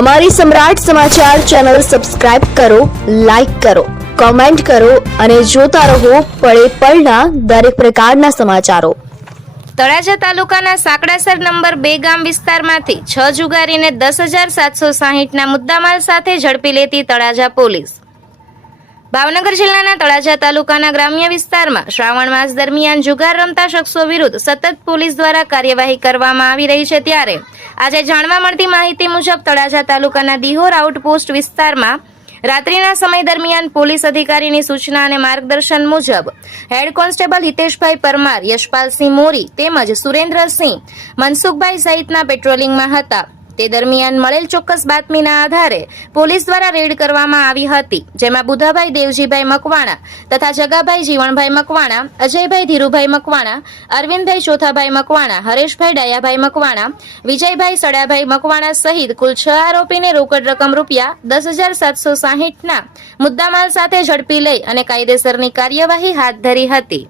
અમારી Samrat Samachar channel subscribe કરો, like કરો, કોમેન્ટ કરો અને જોતા રહો પળે પળના દરેક પ્રકારના સમાચારો. તળાજા તાલુકાના સાંકડાસર નંબર બે ગામ વિસ્તારમાંથી છ જુગારીને દસ હજાર સાતસો સાહીઠના મુદ્દામાલ સાથે ઝડપી લેતી તળાજા પોલીસ. ભાવનગર જિલ્લાના તળાજા તાલુકાના ગ્રામ્ય વિસ્તારમાં શ્રાવણ માસ દરમિયાન જુગાર રમતા શખ્સો વિરુદ્ધ સતત પોલીસ દ્વારા કાર્યવાહી કરવામાં આવી રહી છે ત્યારે આજે જાણવા મળતી માહિતી મુજબ તળાજા તાલુકાના દિહોર આઉટપોસ્ટ વિસ્તારમાં રાત્રિના સમય દરમિયાન પોલીસ અધિકારીની સૂચના અને માર્ગદર્શન મુજબ હેડ કોન્સ્ટેબલ હિતેશભાઈ પરમાર, યશપાલસિંહ મોરી તેમજ સુરેન્દ્રસિંહ મનસુખભાઈ સહિતના પેટ્રોલિંગમાં હતા. તે દરમિયાન મળેલ ચોક્કસ બાતમીના આધારે પોલીસ દ્વારા રેડ કરવામાં આવી હતી, જેમાં બુધાભાઈ દેવજીભાઈ મકવાણા તથા જગાભાઈ જીવણભાઈ મકવાણા, અજયભાઈ ધીરુભાઈ મકવાણા, અરવિંદભાઈ ચોથાભાઈ મકવાણા, હરેશભાઈ ડાયાભાઈ મકવાણા, વિજયભાઈ સડાભાઈ મકવાણા સહિત કુલ છ આરોપીને રોકડ રકમ રૂપિયા દસ હજાર સાતસો સાહીઠના મુદ્દામાલ સાથે ઝડપી લઈ અને કાયદેસરની કાર્યવાહી હાથ ધરી હતી.